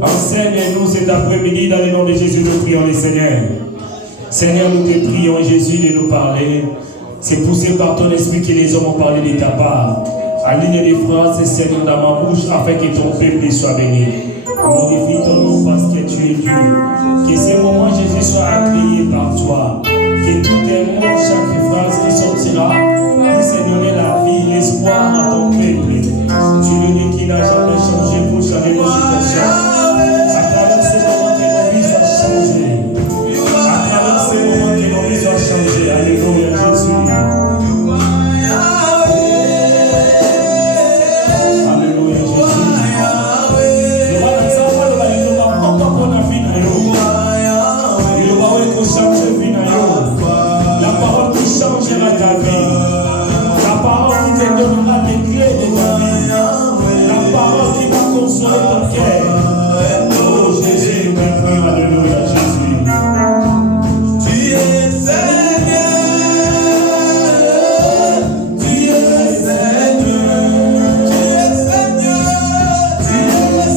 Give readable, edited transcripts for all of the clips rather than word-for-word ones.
Enseigne-nous cet après-midi dans le nom de Jésus, nous prions les Seigneurs. Seigneur, nous te prions, Jésus, de nous parler. C'est poussé par ton esprit que les hommes ont parlé de ta part. Aligne les phrases, Seigneur, dans ma bouche, afin que ton peuple soit béni. Glorifie ton nom parce que tu es Dieu. Que ces moments, Jésus, soient accueillis par toi. Que tous tes mots, chaque phrase qui sortira, puisse donner la vie, l'espoir à ton peuple. Tu le dis qui n'a jamais changé pour changer nos situations. À travers ces moments que nos vies soient changées. À travers ces moments que nos vies soient changées. Alléluia, Jésus. La parole qui changera ta vie, la parole qui te donnera les clés de ta vie, la parole qui va consoler ton cœur. Oh Jésus, nous te prions, alléluia Jésus. Tu es Seigneur, tu es Seigneur, tu es Seigneur, tu es Seigneur, tu es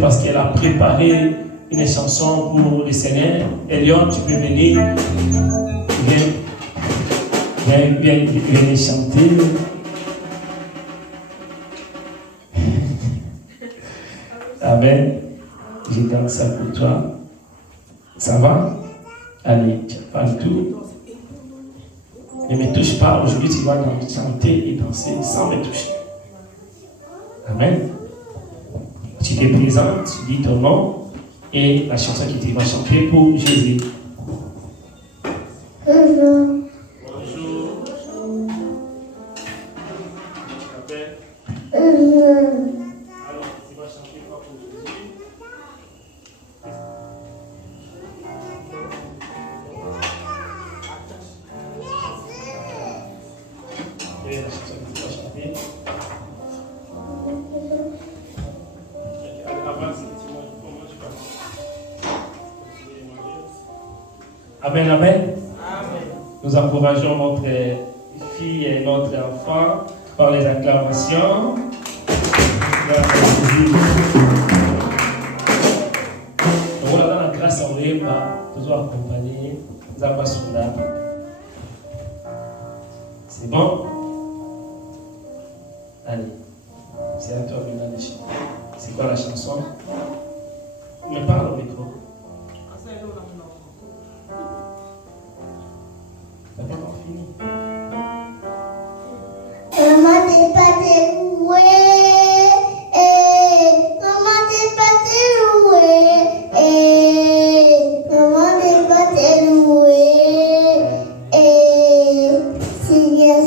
Parce qu'elle a préparé une chanson pour le Seigneur. Elion, tu peux venir. Viens chanter. Amen. Je garde ça pour toi. Ça va? Allez, tu parles tout. Ne me touche pas. Aujourd'hui, tu vas chanter et danser sans me toucher. Amen. Tu te présentes, tu dis ton nom et la chanson que tu vas chanter pour Jésus. Bonjour. Amen, amen. Nous encourageons notre fille et notre enfant par les acclamations. Voilà, dans la grâce en Réma, toujours accompagné. Zabasunda. C'est bon? Allez, c'est à toi maintenant de chanter. C'est quoi la chanson? Mais parle au micro. Maman, t'es pas dévouée. Maman, t'es pas dévouée. Maman, t'es pas dévouée. Seigneur,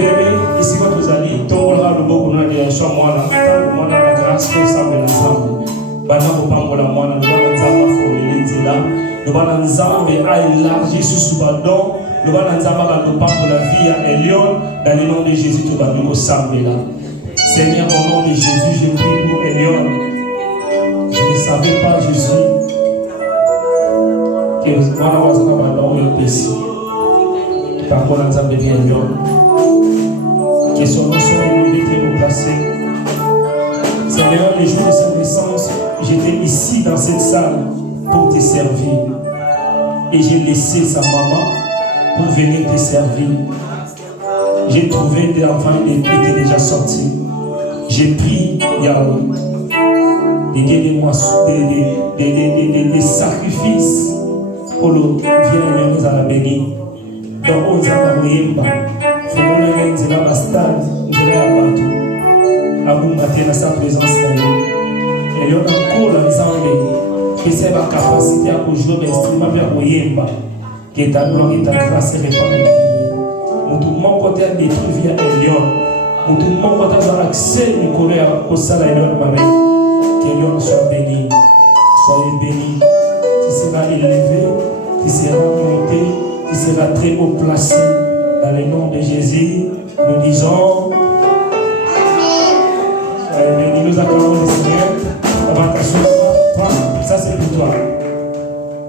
Bien-aimé, ici quand vous allez, tombolera le beau qu'on a dit, soit moi là, moi là, la grâce qu'on s'en ensemble. Bana ko pambola mwana le bana nzamba folele nzela le bana nzambe a élargi sous badon le bana nzamba ka lo pambola vie à Elion dans le nom de Jésus to bana ko sambela. Seigneur, au nom de Jésus, je prie pour Elion. Je ne savais pas, Jésus, que mwana wazana badon yo pesi pambola nzambe bien Elion, que son nom soit élevé et placé. Seigneur, les jours de sa naissance, j'étais ici dans cette salle pour te servir. Et j'ai laissé sa maman pour venir te servir. J'ai trouvé des enfants qui étaient déjà sortis. J'ai pris Yahweh des sacrifices pour le bien les à la béni. Donc, on a dit, il faut qu'on ait un stade, à sa présence là. Et il y a encore l'ensemble qui c'est la capacité à jouer l'instrument vers Oyemba qui est à gloire et à grâce et répandue. Tout le monde côté à détruire via Elion. Tout le monde côté à accès une colère au salaire de ma mère. Que Elion soit béni. Soyez béni. Tu seras élevé, tu seras monté, tu seras très haut placé. Dans le nom de Jésus, nous disons. Nous acclamons le Seigneur. Ça c'est pour toi.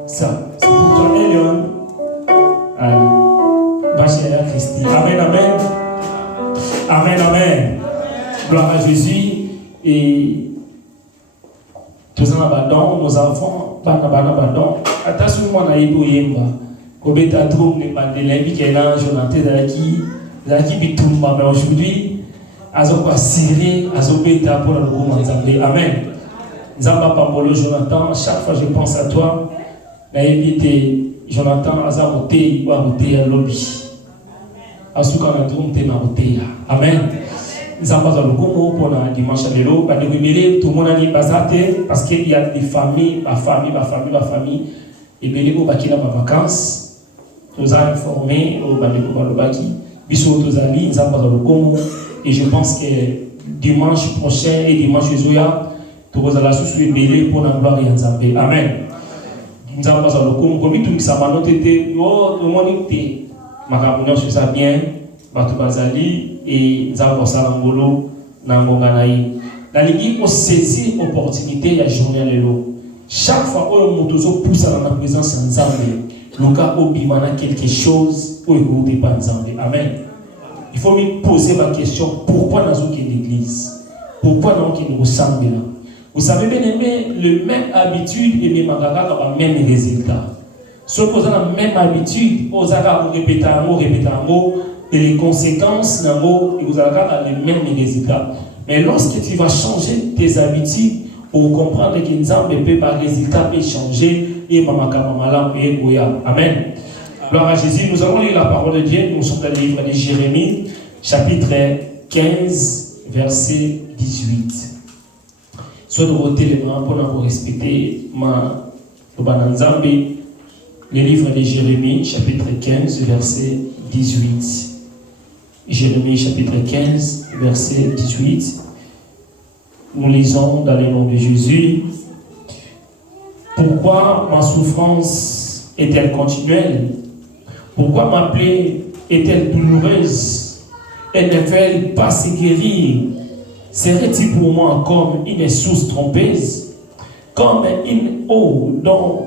Ça, c'est pour toi, Elion. Va chez Christi. Amen, amen. Amen, amen. Gloire à Jésus. Et tous en abandon, nos enfants, abandon. Attention, moi, on a eu pour Yemba. Kobeta trouve les bandelins qui est là, Jonathan, Zaki Bitumba. Mais aujourd'hui, Azokwa Syrie, Azobeta pour le groupe Nzambe. Amen. Nzamba Pambolo, Jonathan, chaque fois je pense à toi, naïbité, Jonathan, Azamote, Wamote, à lobby. Asuka na drum te na oteya. Amen. Nzamba za lokomo pour la dimanche à l'élo, ba de tout le monde a dit bazate parce qu'il y a des familles, ma famille, et belé ko bakina ma vacances. Tous a informé au bandeko balobaki, biso tozali nzamba za lokomo. Et je pense que dimanche prochain et dimanche Zoya, tu vas la sous belé pour la gloire et Nzambe. Amen. Nzamba za lokomo komi tout ça m'a noté oh le monde était makamuna sur ça bien batu bazali et Nzamba salangolo nangonga naï. La ligue pour saisir opportunité la journée l'élo. Chaque fois où on motozo pousse à la présence Nzambe, le cas obimana quelque chose où écouter pas Nzambe. Amen. Il faut me poser la question, pourquoi nous sommes l'église? Pourquoi nous sommes ressemblés là? Vous savez bien aimé, le même habitude et les même résultat. Ceux qui ont la même habitude, vous allez répéter un mot, et les conséquences d'un mot, vous allez les mêmes résultats. Mais lorsque tu vas changer tes habitudes, pour comprendre que Nzambe peut par résultat peut changer, et Mamaka et Goya. Amen. Gloire à Jésus, nous allons lire la parole de Dieu. Nous sommes dans le livre de Jérémie, chapitre 15, verset 18. Soit de voter les mains pour nous respecter le livre de Jérémie, chapitre 15, verset 18. Jérémie, chapitre 15, verset 18. Nous lisons dans le nom de Jésus. Pourquoi ma souffrance est-elle continuelle? Pourquoi ma plaie est-elle douloureuse? Elle ne veut pas se guérir. Serait-il pour moi comme une source trompeuse? Comme une eau dont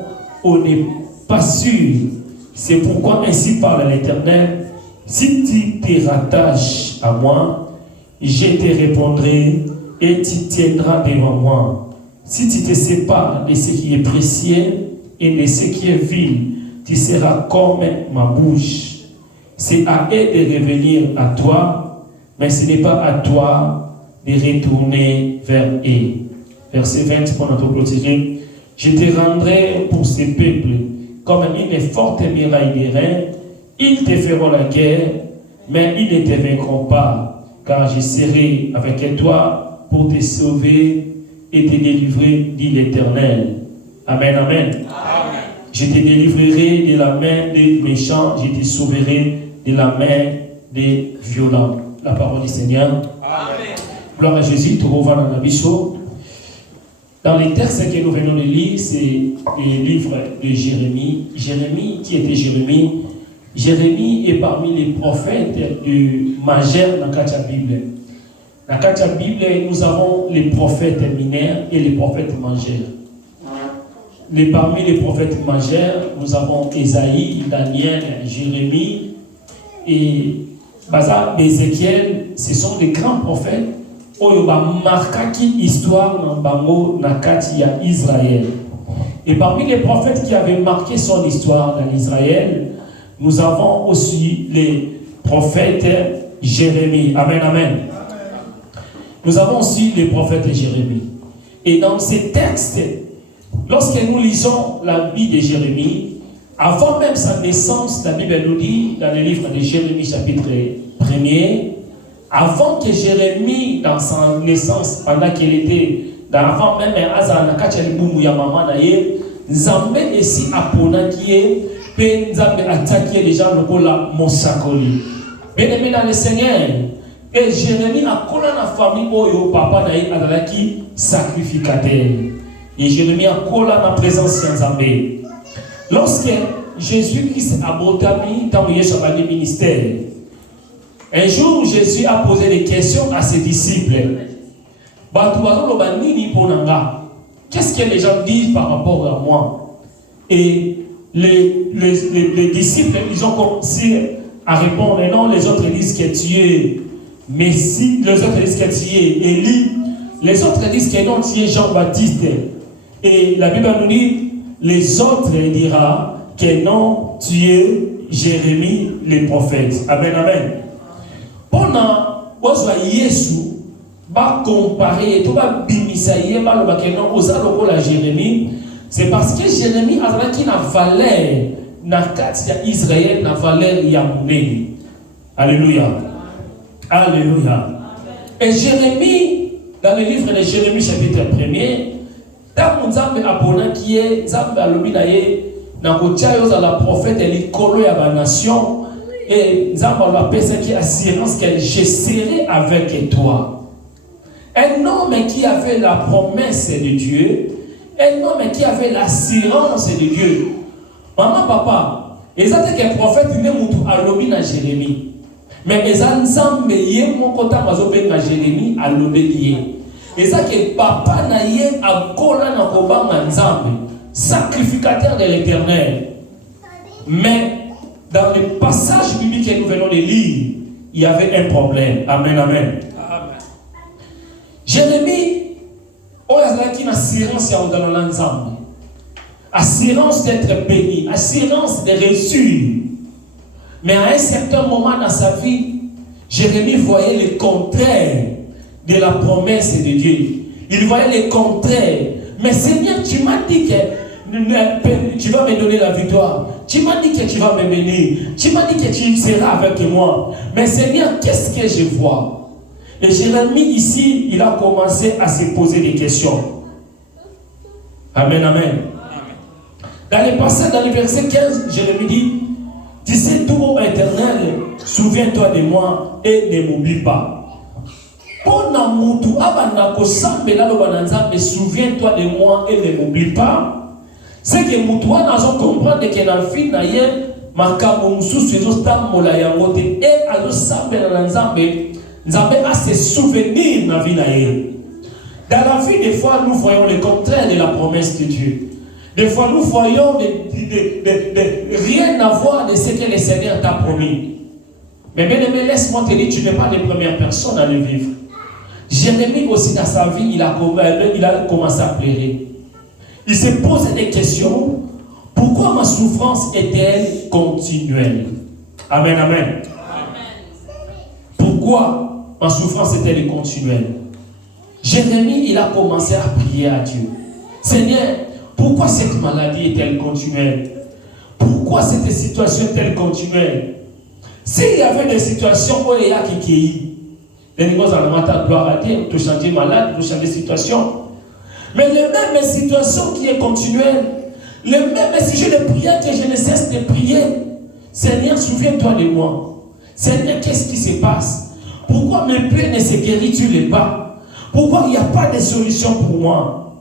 on n'est pas sûr? C'est pourquoi ainsi parle l'Éternel. Si tu te rattaches à moi, je te répondrai et tu tiendras devant moi. Si tu te sépares de ce qui est précieux et de ce qui est vil, tu seras comme ma bouche. C'est à eux de revenir à toi, mais ce n'est pas à toi de retourner vers eux. Verset 20 pour notre clôturer. Je te rendrai pour ces peuples comme une forte muraille de reins. Ils te feront la guerre, mais ils ne te vaincront pas, car je serai avec toi pour te sauver et te délivrer, dit l'Éternel. Amen, amen. Je te délivrerai de la main des méchants, je te sauverai de la main des violents. La parole du Seigneur. Amen. Gloire à Jésus, tout va dans la bichot. Dans les textes que nous venons de lire, c'est le livre de Jérémie. Jérémie, qui était Jérémie? Jérémie est parmi les prophètes du majeur dans la Bible. Dans la Bible, nous avons les prophètes mineurs et les prophètes majeurs. Parmi les prophètes majeurs, nous avons Ésaïe, Daniel, Jérémie et Ézéchiel. Ce sont des grands prophètes qui ont marqué l'histoire dans Israël. Et parmi les prophètes qui avaient marqué son histoire dans Israël, nous avons aussi les prophètes Jérémie. Amen, amen. Nous avons aussi les prophètes Jérémie. Et dans ces textes, lorsque nous lisons la vie de Jérémie, avant même sa naissance, la Bible nous dit, dans le livre de Jérémie, chapitre 1er, avant que Jérémie, dans sa naissance, pendant qu'elle était, avant même Azana, quand elle est maman, Nzambe ici apona qui est, pe Nzambe attaqué les gens le la monsakoli. Bien-aimé dans le Seigneur, et Jérémie a collé la famille où papa n'a adalaki sacrificateur. Et Jérémie a collé la présence de Nzambe. Lorsque Jésus-Christ a botami dans le ministère, un jour Jésus a posé des questions à ses disciples. Qu'est-ce que les gens disent par rapport à moi? Et les disciples, ils ont commencé à répondre. Non, les autres disent que tu es Messie, les autres disent que tu es Élie, les autres disent que non, tu es Jean-Baptiste. Et la Bible nous dit, les autres dira que non, tu es Jérémie, le prophète. Amen, amen. Pendant que Jésus va comparer, tout va bimisayer, va le non, aux allocs la Jérémie, c'est parce que Jérémie a qui n'a valeur, n'a qu'à Israël, n'a valeur Yamouni. Alléluia. Alléluia. Et Jérémie, dans le livre de Jérémie, chapitre 1er, tant Nzambe abona qui est Nzambe alobinaye, na kotia yo la prophète l'école ya ba nation, et Nzambe la personne qui assurance qu'elle je serai avec toi. Un homme qui avait la promesse de Dieu, un homme qui avait l'assurance de Dieu. Maman, papa, ils étaient que prophète il n'est pas alobi na Jérémie. Mais ils ont Nzambe yé mon côté mazobe na Jérémie alobi yé. Ils ont que papa na yé a kola na kobanga Nzambe, sacrificateur de l'Éternel. Mais dans le passage biblique que nous venons de lire, il y avait un problème. Amen, amen. Jérémie, il y a une assurance dans l'ensemble. Assurance d'être béni, assurance de réussir. Mais à un certain moment dans sa vie, Jérémie voyait le contraire de la promesse de Dieu. Il voyait le contraire. Mais Seigneur, tu m'as dit que tu vas me donner la victoire. Tu m'as dit que tu vas me bénir. Tu m'as dit que tu seras avec moi. Mais Seigneur, qu'est-ce que je vois? Et Jérémie ici, il a commencé à se poser des questions. Amen, amen. Dans le passage, dans le verset 15, Jérémie dit, tu sais tout mon éternel, souviens-toi de moi et ne m'oublie pas. Pendant mutu abanako sambela lo bananzambe, souviens-toi de moi et ne m'oublie pas. C'est que mutu anazo comprendre que dans le film naye makabo mususu ezotambola yango te et azo sambela na nzambe. Nzambe a ses souvenirs dans la vie. Dans la vie, des fois, nous voyons le contraire de la promesse de Dieu. Des fois, nous voyons rien à voir de ce que le Seigneur t'a promis. Mais bien aimé, laisse-moi te dire, tu n'es pas la première personne à le vivre. Jérémie aussi, dans sa vie, il a commencé à pleurer. Il s'est posé des questions. Pourquoi ma souffrance est-elle continuelle? Amen, amen. Pourquoi ma souffrance est-elle continuelle? Jérémie, il a commencé à prier à Dieu. Seigneur, pourquoi cette maladie est-elle continuelle? Pourquoi cette situation est-elle continuelle? S'il y avait des situations où il y a qui les négociations à gloire à Dieu, tu changes malade, tu changes de situation. Mais les mêmes situations qui est continuelle, les mêmes sujets de prière que je ne cesse de prier. Seigneur, souviens-toi de moi. Seigneur, qu'est-ce qui se passe? Pourquoi mes plaies ne se guérissent pas? Pourquoi il n'y a pas de solution pour moi?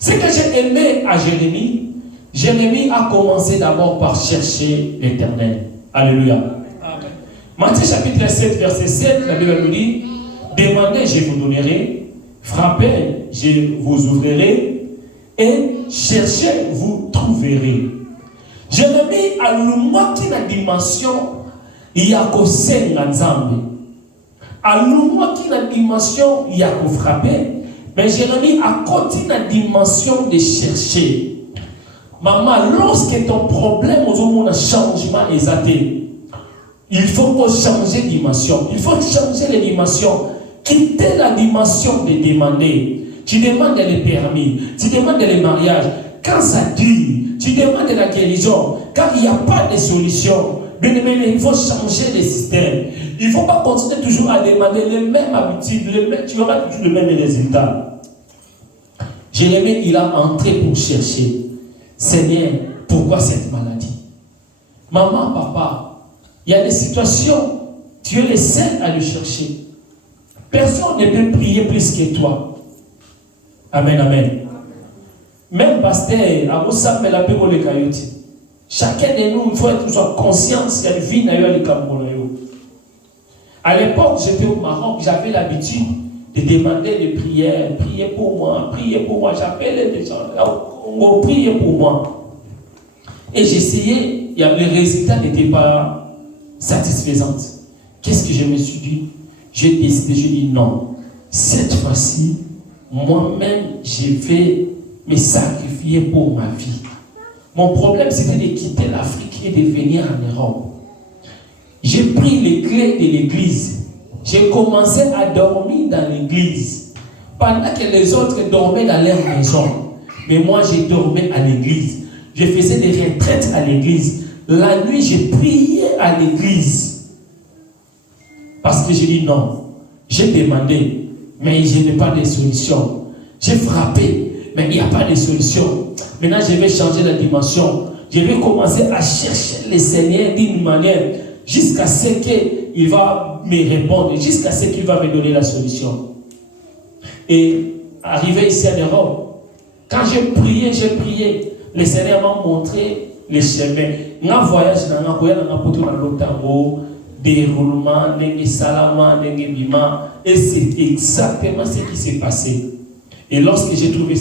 Ce que j'ai aimé à Jérémie, Jérémie a commencé d'abord par chercher l'Éternel. Alléluia. Amen. Matthieu chapitre 7, verset 7, la Bible nous dit, demandez, je vous donnerai, frappez, je vous ouvrirai, et cherchez, vous trouverez. Jérémie a lumaki na dimension ya kosenga nzambe. A lumaki na dimension ya ko frapper, mais Jérémie a continué la dimension de chercher. Maman, lorsque ton problème au changement exaté, il faut changer de dimension. Il faut changer les dimensions. Quitter la dimension de demander. Tu demandes les permis, tu demandes les mariages. Quand ça dure, tu demandes la guérison. Car il n'y a pas de solution. Bien aimé, il faut changer le système. Il ne faut pas continuer toujours à demander les mêmes habitudes. Tu auras toujours le même résultat. Jérémie, il a entré pour chercher. Seigneur, pourquoi cette maladie? Maman, papa, il y a des situations, tu es le seul à le chercher. Personne ne peut prier plus que toi. Amen, amen. Même pasteur, chacun de nous, il faut être toujours conscient qu'il y a une vie dans le Cameroun. À l'époque, j'étais au Maroc, j'avais l'habitude de demander des prières. Priez pour moi. J'appelais des gens. On priait pour moi. Et j'essayais, les résultats n'étaient pas satisfaisants. Qu'est-ce que je me suis dit? J'ai décidé, je dis non. Cette fois-ci, moi-même, je vais me sacrifier pour ma vie. Mon problème, c'était de quitter l'Afrique et de venir en Europe. J'ai pris les clés de l'église. J'ai commencé à dormir dans l'église. Pendant que les autres dormaient dans leur maison. Mais moi, j'ai dormi à l'église. Je faisais des retraites à l'église. La nuit, j'ai prié à l'église. Parce que j'ai dit non. J'ai demandé, mais je n'ai pas de solution. J'ai frappé, mais il n'y a pas de solution. Maintenant, je vais changer la dimension. Je vais commencer à chercher le Seigneur d'une manière jusqu'à ce qu'il va me répondre, jusqu'à ce qu'il va me donner la solution. Et arrivé ici en Europe, quand j'ai prié, le Seigneur m'a montré les chemins. Dans le voyage, déroulement, et c'est exactement ce qui s'est passé. Et lorsque j'ai trouvé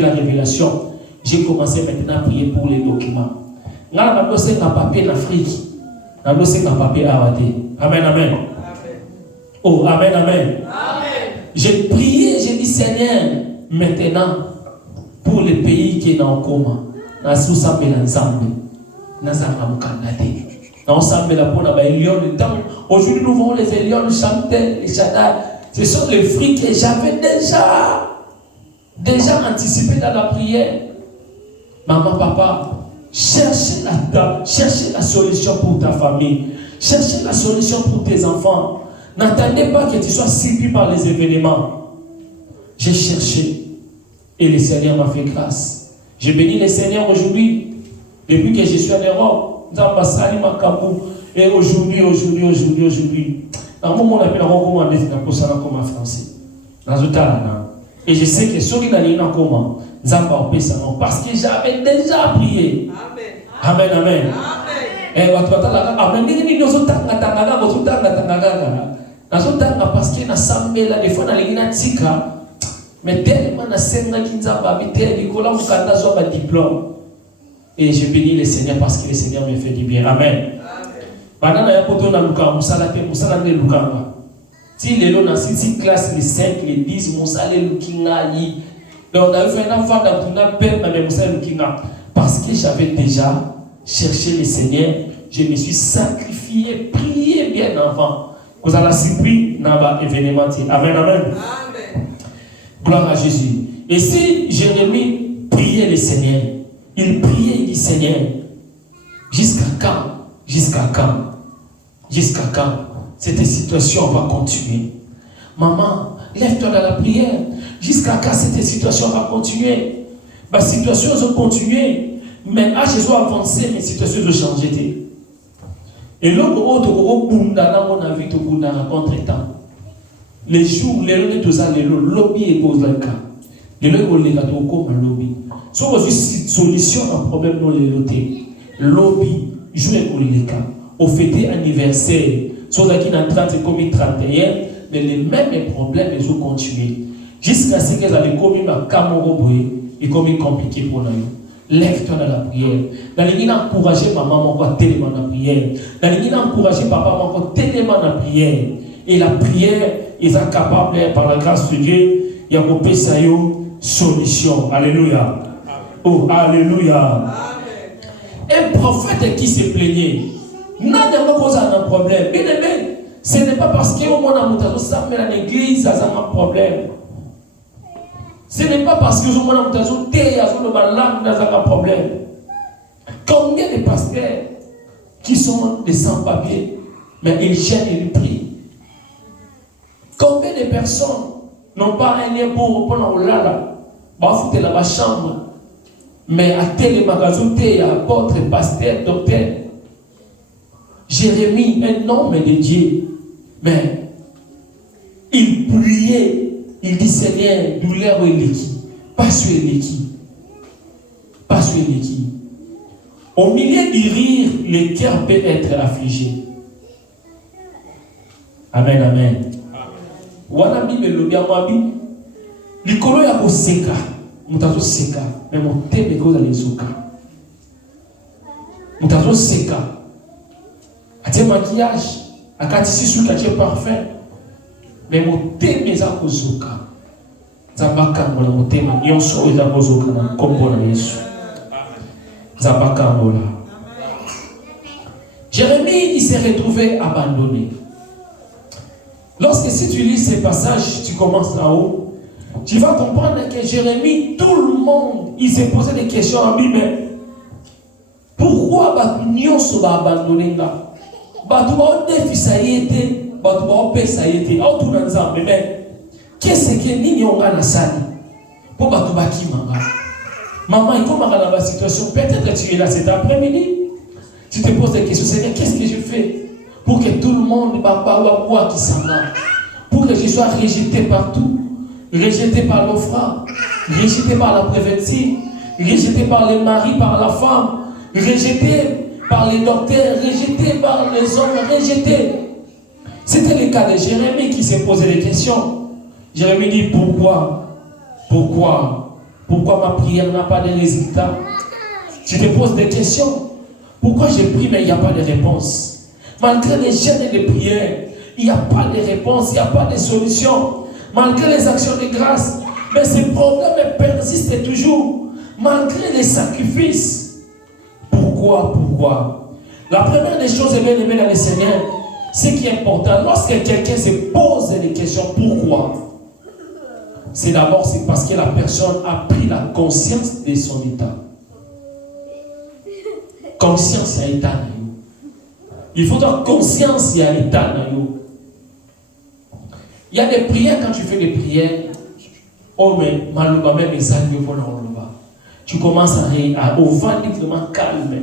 la révélation, j'ai commencé maintenant à prier pour les documents. Amen, amen. Oh, amen, amen. J'ai prié, j'ai dit Seigneur, maintenant, pour les pays qui sont en coma, aujourd'hui, nous voyons les Elions chanter, les Shaddai. Ce sont les fruits que j'avais déjà anticipés dans la prière. Maman, papa, cherchez la solution pour ta famille. Cherchez la solution pour tes enfants. N'attendez pas que tu sois suivi par les événements. J'ai cherché et le Seigneur m'a fait grâce. Je bénis le Seigneur aujourd'hui. Depuis que je suis en Europe, et aujourd'hui. Dans mon moment, on appelle recommandé pour ça comme en français. Et je sais que ceux qui n'ont pas comment, parce que j'avais déjà prié. Amen, amen. Et parce que na sambela des fois na lingina tika mais tellement na senga kinzamba biteli kola mukanda zo ba diplôme. Et je bénis le Seigneur parce que le Seigneur me fait du bien. Amen. Banana ya poto na luka musala ne lukanga. Si les lots dans 6 classes, les 5, les 10, musala lukinga yi. Donc on a fait un enfant dans tuna père mais musala lukinga parce que j'avais déjà cherché le Seigneur, je me suis sacrifié, prié bien avant. Vous allez surpris dans l'événement. Amen, amen. Gloire à Jésus. Et si Jérémie priait le Seigneur, il priait, il dit Seigneur, jusqu'à quand cette situation va continuer? Maman, lève-toi dans la prière. Jusqu'à quand cette situation va continuer? Ma situation va continuer. Mais à Jésus avancé, mes situations vont changer. Et l'autre, au bunda, on a vu tout bunda contre-temps. Les jours, les lois de tout ça, les lobby et cause le cas. Les lois les gâteaux comme lobby. Si on a une solution à un problème dans les lotés, lobby, jouer pour les cas. Au fêter anniversaire, soit qui dans 30 comme 31, mais les mêmes problèmes, ils ont continué. Jusqu'à ce qu'ils aient commis un Cameroun et comme compliqué pour nous. Lève-toi dans la prière. Dans les gens encourager maman à tellement dans la prière. Dans les gens encourager papa à tellement dans la prière. Et la prière, ils sont capables, par la grâce de Dieu, il y a une solution. Alléluia. Oh, alléluia. Un prophète qui se plaignait, n'a pas causé un problème. Bien aimé, ce n'est pas parce qu'on a monté dans l'église, ça a un problème. Ce n'est pas parce que on a monté dans un problème. Combien de pasteurs qui sont des sans-papiers, mais ils gênent et ils prient. Combien de personnes n'ont pas un lien pour prendre là, foutre la chambre, mais à tel magasin, apôtre, pasteur, docteur. Jérémie, un homme de Dieu, mais il priait, il dit Seigneur, douleur et l'équipe, pas sur l'équipe, pas sur l'équipe. Au milieu du rire, le cœur peut être affligé. Amen, amen. Wana bible lobi amabi likolo ya koseka mutazo seka mais mon teme ko za lezuka mutazo seka ate maquillage akati sisu kache parfum mais mon teme za kozuka zabaka ngola motema nyonso za kozuka na kombo na Yesu zabaka ngola. Jérémie il s'est retrouvé abandonné. Lorsque si tu lis ces passages, tu commences là-haut, tu vas comprendre que Jérémie, tout le monde, il s'est posé des questions à lui, mais pourquoi Batunion va abandonner là? Batouba défi ça y était, Batouba paix ça y était, tout dans ensemble, mais qu'est-ce que nous avons dans la salle pour Batouba qui manga? Maman, comment dans la situation? Peut-être que tu es là cet après-midi, tu te poses des questions, Seigneur, qu'est-ce que je fais? Pour que tout le monde qui s'en va, pour que je sois rejeté partout, rejeté par l'offrande, rejeté par la préventive, rejeté par les maris, par la femme, rejeté par les docteurs, rejeté par les hommes, rejeté. C'était le cas de Jérémie qui s'est posé des questions. Jérémie dit pourquoi ma prière n'a pas de résultat? Tu te poses des questions. Pourquoi j'ai prié mais il n'y a pas de réponse? Malgré les jeûnes et les prières, il n'y a pas de réponse, il n'y a pas de solution. Malgré les actions de grâce, mais ces problèmes persistent toujours. Malgré les sacrifices. Pourquoi? La première des choses, bien aimé dans le Seigneur, ce qui est important, lorsque quelqu'un se pose des questions, pourquoi? C'est d'abord parce que la personne a pris la conscience de son état. Conscience à l'état. Il faut avoir conscience il y a l'état. Il y a des prières, quand tu fais des prières, oh mais malouba même et ça lui pour l'enlever. Tu commences à rire, au vent vraiment calme.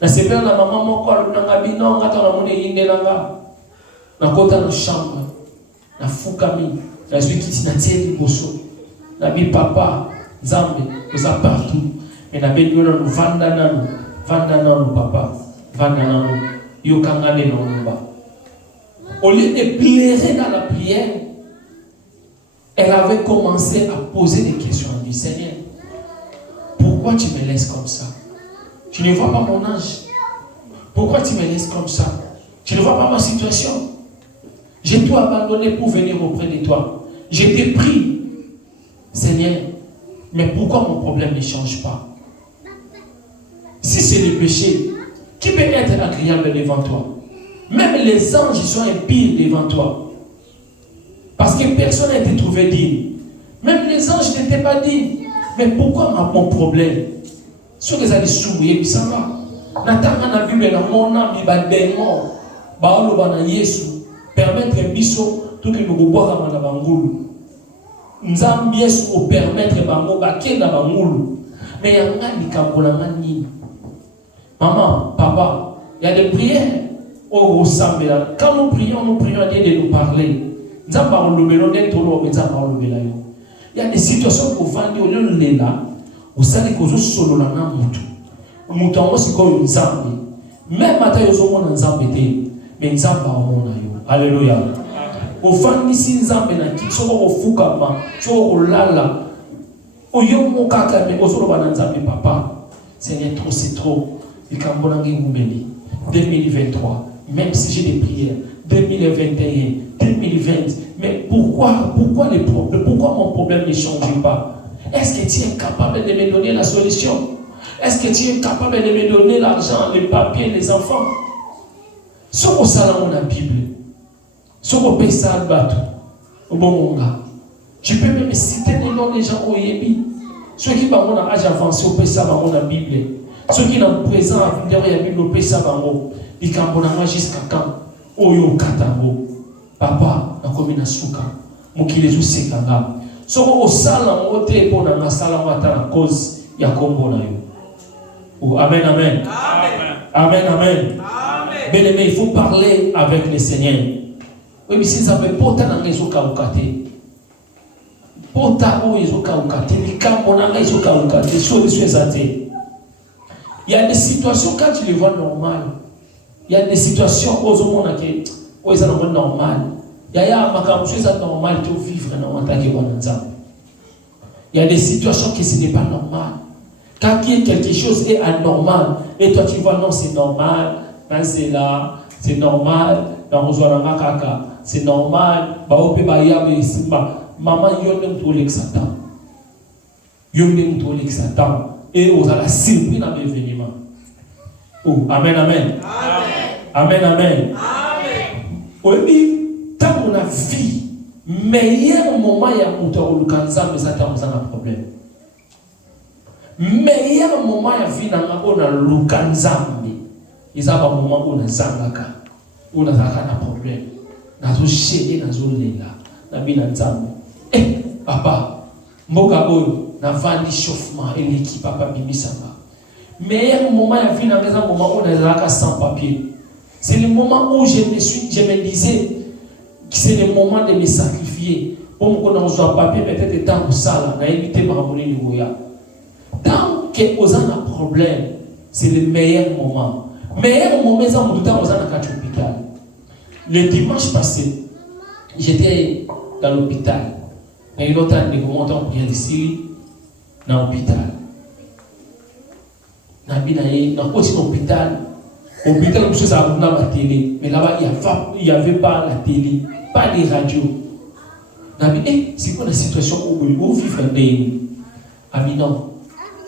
Na c'est bien la maman mon col, na bino ngata na mone yinde langa. Na kota na chambre, na fukami, na celui qui na tieni bosso. Na bi papa, Zambe, nous a partout. Et na ben nous vanda nanu papa. Au lieu de pleurer dans la prière, elle avait commencé à poser des questions. Elle dit Seigneur, pourquoi tu me laisses comme ça? Tu ne vois pas mon âge. Pourquoi tu me laisses comme ça? Tu ne vois pas ma situation. J'ai tout abandonné pour venir auprès de toi. J'ai t'ai pris, Seigneur, mais pourquoi mon problème ne change pas? Si c'est le péché, qui peut être agréable devant toi? Même les anges sont impies devant toi. Parce que personne n'a été trouvé digne. Même les anges n'étaient pas dignes. Mais pourquoi mon problème? Ce que vous allez sourire, ça va. Natanga na Bible na mona mi ba démon. Ba oloba na Yesu permettre biso tout que nous boire na bangulu. Nzambi Yesu o permettre bango ba kenda bangulu. Mais yanga likambola ngani. Maman, papa, Il y a des prières. Quand nous prions à Dieu de nous parler. Il y a des situations où vous allez là, vous allez vous solo là na mutu. Mutu en aussi comme une zambe. Même matin vous sommes en zambe mais nzamba omona yo. Alléluia. Au fond ici nzambe na kitso ko fukama, so lala. Oyo mo kaka me osolo bana nzambe papa. Seigneur trop c'est trop. Ikambonangi ngumeli. 2023, même si j'ai des prières, 2021, 2020, mais pourquoi les problèmes, pourquoi mon problème ne change pas? Est-ce que tu es capable de me donner la solution? Est-ce que tu es capable de me donner l'argent, les papiers, les enfants? Ce qu'on sait dans la Bible, ce qu'on peut ça au bon moment, tu peux même citer les noms des gens au Yébi. Ceux qui ont un âge avancé, on peut ça dans la Bible. Ceux qui sont présents à la Bible, on peut ça dans ils sont jusqu'à quand? Oyo katango. Papa, na komi na suka. Mokile zu sekanga. Soko osala mote po na sala wata na cause ya kombo na yo. Oh, amen, amen. Amen, amen. Bien aimé, il faut parler avec le Seigneur. Oui, mais si ça veut pas tant na ezo kaukate. Pota o ezo kaukate, ni kambo na ezo kaukate, so les ezate. Il y a des situations quand tu les vois normales. Il y a des situations où ils sont normales. Il y a des choses normales qui vivent dans il y a des situations que ce n'est pas normal. Quand quelque chose est anormal, et toi tu vois non c'est normal, c'est là, c'est normal, c'est normal, maman yonne tout l'exatant. Yonne tout l'exatant. Et on a la surprise dans l'événement. Oh, amen, amen. Amen, amen. Oui, tant qu'on a vie, meilleur moment il y a pour toi le cancer, mais ça t'a un problème. Meilleur moment il y a vie dans le cancer, il y a un moment où on a zangaka, où on a un problème. On a tout chéri dans le lela, on a mis dans zambe. Eh, papa, mboka boyo, na vandi chauffement et l'équipe papa bimisamba. Meilleur moment il y a vie dans un moment où on a sans papier. C'est le moment où je me disais que c'est le moment de me sacrifier. Pour qu'on en soit papier, peut-être tant que ça, on a évité de ramener le voyage. Tant qu'on a un problème, c'est le meilleur moment. Meilleur moment, c'est le temps où on a un hôpital. Le dimanche passé, j'étais dans l'hôpital. Et une autre année, nous montons pour ici, dans l'hôpital. Dans l'hôpital. Au hôpital, nous avons la télé, mais là-bas, il n'y avait pas la télé, pas de radio. On a dit, c'est quoi la situation où vous vivez un pays? Ami, non,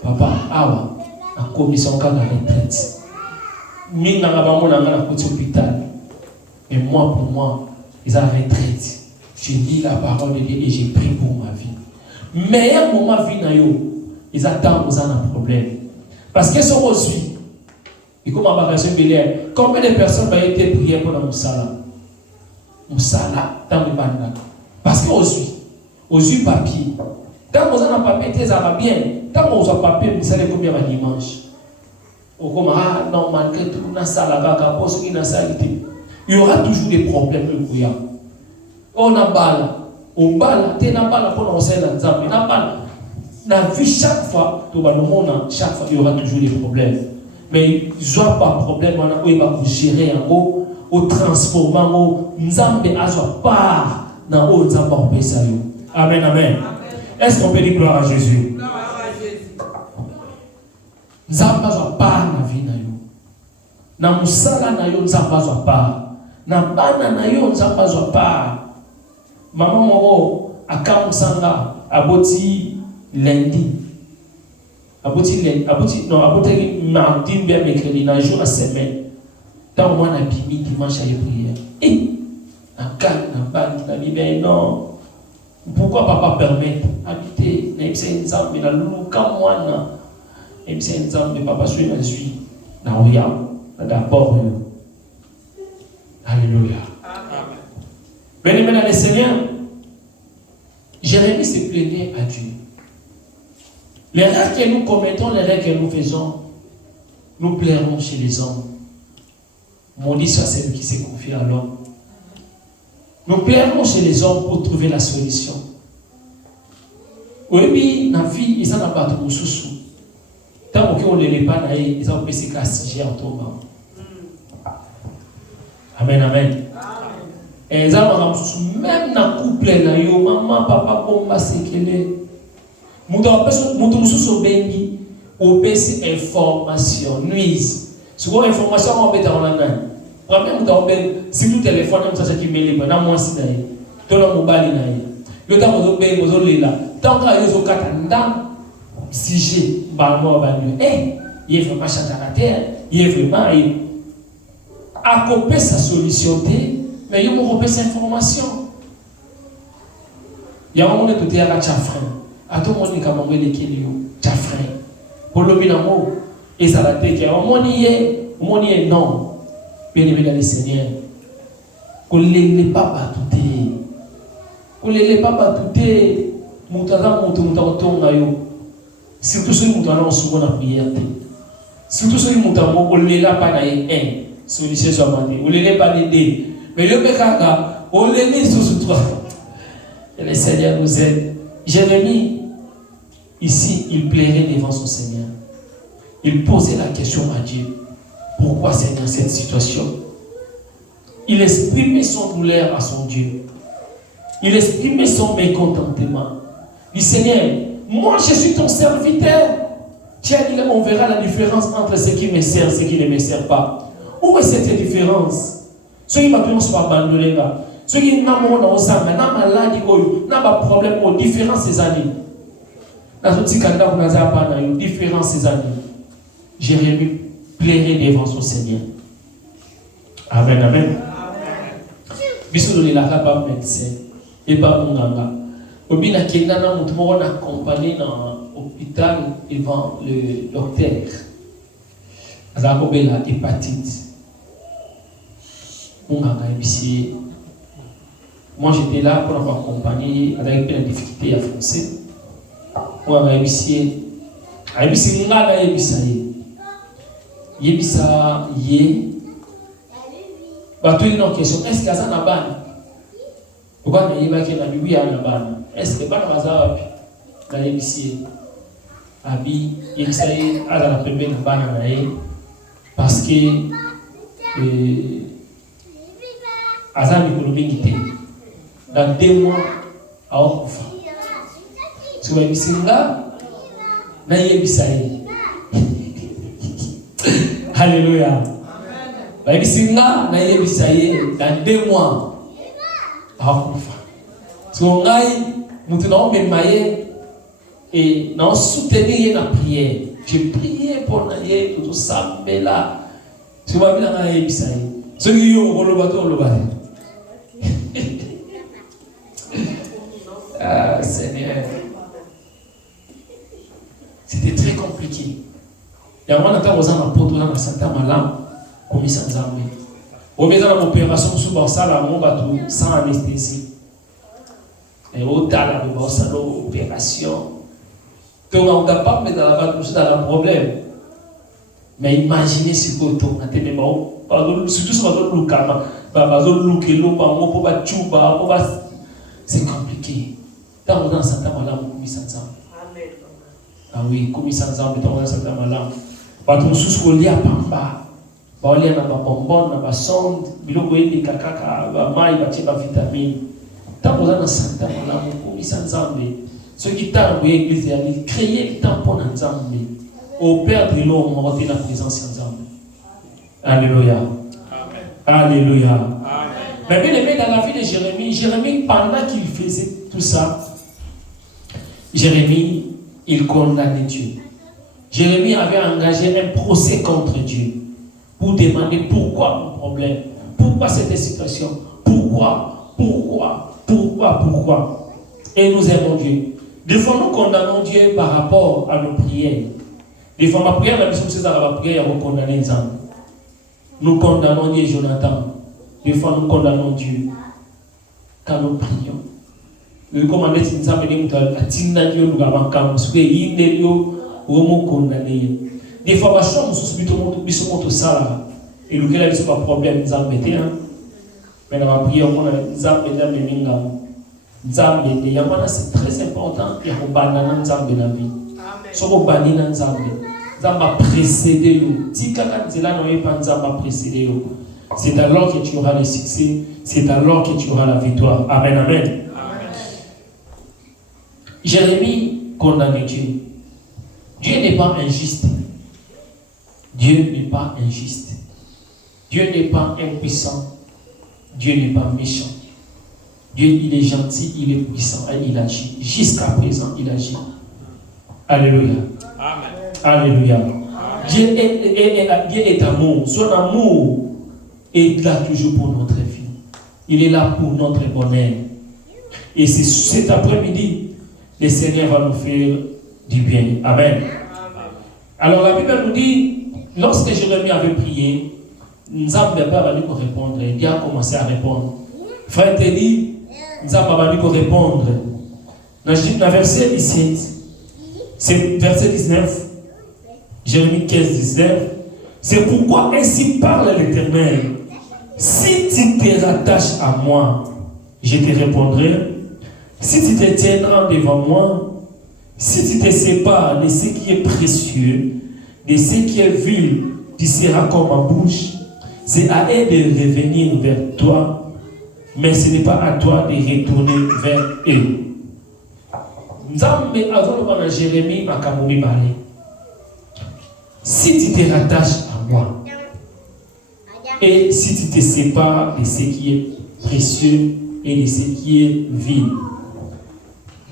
papa, awa, la commission de la retraite. Mais n'a pas l'hôpital. Mais moi, pour moi, ils ont retraite. J'ai dit la parole de Dieu et j'ai pris pour ma vie. Meilleur moment de vie, ils attendent aux un problème. Parce que ce qu'on suit, et comme combien de personnes ont été priées pour la Moussala? Moussala, dans le banda. Parce qu'on suit papier. Tant qu'on a un papier, tu es bien. Tant qu'on a un papier, vous savez combien de dimanche. Ou comme, ah non, malgré tout, on a ça là, il y aura toujours des problèmes. On a balle. On balle, tu as balle pour nous faire la zambe. On a balle. La vie, chaque fois, chaque fois, il y aura toujours des problèmes. Mais il n'y a pas de problème, on va gérer en haut, au transformant, nous avons part dans haut, nous avons Amen, amen. Est-ce qu'on peut dire gloire à Jésus? Nous avons part dans la vie. Dans la musala, nous avons part. Dans la bana, nous avons part. Maman, Moro, à Kamsanga, à Boti, lundi. Aboti mardi, bien mercredi, dans le jour à semaine. Tant moi, on a bimi dimanche à prière. Et, en calme, en banque, on a dit, ben non. Pourquoi papa permet habiter, n'aimez pas mais la loulou, quand moi, n'aimez pas mais papa, suis la suis. N'a rien, d'abord. Alléluia. Venez maintenant, le Seigneur. Jérémie s'est plaigné à Dieu. L'erreur que nous commettons, l'erreur que nous faisons, nous plairons chez les hommes. Maudit soit celui qui s'est confié à l'homme. Nous plairons chez les hommes pour trouver la solution. Oui, dans la vie, ils n'ont pas de sous. Tant qu'on ne les pas, ils ont passé qu'à siger en tombant. Amen, amen. Et ils ont même dans le couple, maman, papa, bomba, c'est qu'il est. Nous avons sous bengi, au PC information, nuise. Si vous avez information, on peut en avoir. Premier, nous avons si tout téléphone, nous avons qui mêlé, nous avons aussi d'ailleurs. Tout le monde a dit. Nous avons dit, nous avons dit là. Tant que nous avons dit, si j'ai, il est vraiment chanté à la terre, il est vraiment à couper sa solution, mais il faut couper sa information. Il y a un moment où tu es à la chafrin. À tout le monde, il y a un moment où tu es à la chafrin. Pour le binamo, et ça la tête, il y a un moment où il y a non. Bien aimé dans le Seigneur. Qu'on ne l'ait pas battu. Qu'on ne l'ait pas battu. Surtout ceux qui ont souvent la prière. Surtout ceux qui ont l'ait pas d'ailleurs. Solution soit mandée. On ne l'ait pas d'aider. Mais le Bekaka, on l'ait mis sous toi. Et le Seigneur nous aide. Jérémie, ici, il plairait devant son Seigneur. Il posait la question à Dieu. Pourquoi c'est dans cette situation? Il exprimait son douleur à son Dieu. Il exprimait son mécontentement. Il dit, Seigneur, moi je suis ton serviteur. Tiens, on verra la différence entre ce qui me sert et ce qui ne me sert pas. Où est cette différence? Ceux qui m'appellent sont abandonnés. Ceux qui n'ont pas maladie, n'ont pas de problème, ont différence ces années. Dans ce petit candidat, vous n'avez pas de différence ces années. Jérémie plairait devant son Seigneur. Amen, amen. Bisous de la pas médecin et pas mon ganga. Au bina Kenana, nous avons accompagné dans l'hôpital devant le docteur. Nous avons la hépatite. Mon ganga est moi j'étais là pour accompagner avec la difficulté à français. Moi ganga est ngala yebisa ye bato il non question est-ce que ça na bana pourquoi na yeba ke na bibi ya na bana est-ce que bana baza wapi na yebisi abi yebisa ye ala na pembe na bana na ye parce que azami kolobingi te dans 2 mois aokufa so ba bisinga na yebisa ye. Alléluia. Dans 2 mois. So nous tenons et nous soutenir la prière. J'ai prié pour naïe tout ça mais là. Tu vas bien naïe bisaïe. Ce qui yo le bateau. Ah Seigneur. C'était très compliqué. Il y a un moment où on a porté dans la Santa Malam, comme ça nous a mis. On met dans l'opération sous Barsala, on va tout sans anesthésie. Et au talent de Barsala, opération. Donc on ne peut pas mettre dans la bataille dans le problème. Mais imaginez ce que tu as tenu surtout si on a c'est compliqué. Tant on a Santa Malam, on ça ensemble. Ah oui, comme ça ensemble, on a Santa Malam. Bato sous ko lia pamba ba lia na ba bonbon na ba sonde biloko yeli kakaka ba mai ba tiba vitamine tant na Santa Malam ko misanzambe ceux qui t'ont église ya créer le temps pour nzambe au perdre l'homme monter la présence nzambe. Alléluia. Amen. Alléluia. Amen. Mais bien aimé dans la vie de Jérémie pendant qu'il faisait tout ça, Jérémie il condamnait Dieu. Jérémie avait engagé un procès contre Dieu pour demander pourquoi mon problème, pourquoi cette situation, pourquoi. Et nous aimons Dieu. Des fois, nous condamnons Dieu par rapport à nos prières. Des fois, ma prière, la mission c'est à la prière, on condamne les âmes. Nous condamnons Dieu, Jonathan. Des fois, nous condamnons Dieu quand nous prions. Nous commandons Dieu, nous avons Dieu, nous avons condamné. Des fois, nous sommes tout ça. Et lequel a eu ce problème, nous avons été, mais dans la prière, on a c'est très important. Il y a un banana dans la vie. Si on banana dans la vie, ça va précéder. C'est alors que tu auras le succès, c'est alors que tu auras la victoire. Amen, amen. Amen. Jérémie condamne Dieu. Dieu n'est pas injuste. Dieu n'est pas injuste. Dieu n'est pas impuissant. Dieu n'est pas méchant. Dieu, il est gentil, il est puissant et il agit. Jusqu'à présent, il agit. Alléluia. Amen. Alléluia. Amen. Dieu est amour. Son amour est là toujours pour notre vie. Il est là pour notre bonheur. Et c'est cet après-midi, le Seigneur va nous faire du bien. Amen. Alors la Bible nous dit, lorsque Jérémie avait prié, nous avons pas répondre. Dieu a commencé à répondre. Frère te dit, nous avons pas répondre. Dans le verset 17, c'est verset 19, Jérémie 15, 19, c'est pourquoi ainsi parle l'Éternel. Si tu te rattaches à moi, je te répondrai. Si tu te tiendras devant moi, si tu te sépares de ce qui est précieux, de ce qui est vil, tu seras comme ma bouche. C'est à elle de revenir vers toi, mais ce n'est pas à toi de retourner vers eux. Jérémie si tu te rattaches à moi, et si tu te sépares de ce qui est précieux et de ce qui est vil,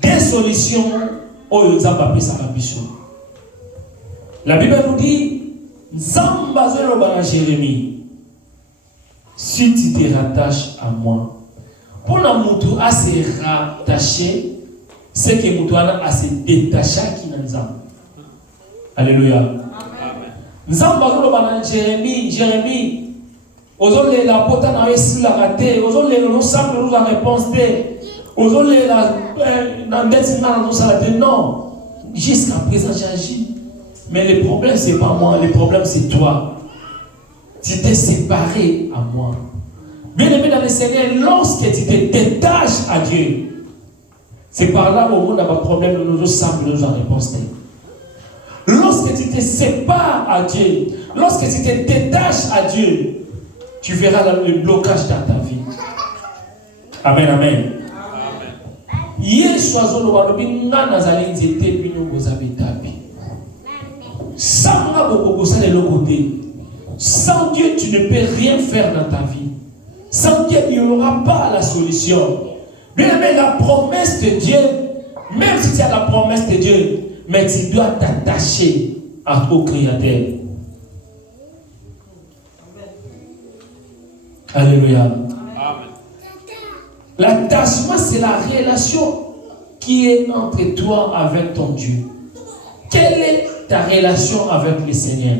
des solutions au la Bible nous dit Jérémie, si tu te rattaches à moi, pour la moutou à se rattacher, c'est que moutou a se détacher qui nous a. Alléluia. Amen. Jérémie, aujourd'hui la pota n'a pas su la rater, aujourd'hui nous sommes la réponse aujourd'hui la non. Jusqu'à présent j'agis. Mais le problème c'est pas moi, le problème c'est toi. Tu t'es séparé à moi. Bien aimé dans le Seigneur, lorsque tu te détaches à Dieu, c'est par là où on a un problème, nous sommes nous en réponse. Lorsque tu te sépares à Dieu, lorsque tu te détaches à Dieu, tu verras le blocage dans ta vie. Amen, amen. Sans Dieu, tu ne peux rien faire dans ta vie. Sans Dieu, il n'y aura pas la solution. Bien aimé, la promesse de Dieu, même si tu as la promesse de Dieu, mais tu dois t'attacher au Créateur. Alléluia. Amen. L'attachement, c'est la relation qui est entre toi avec ton Dieu. Quelle est ta relation avec le Seigneur?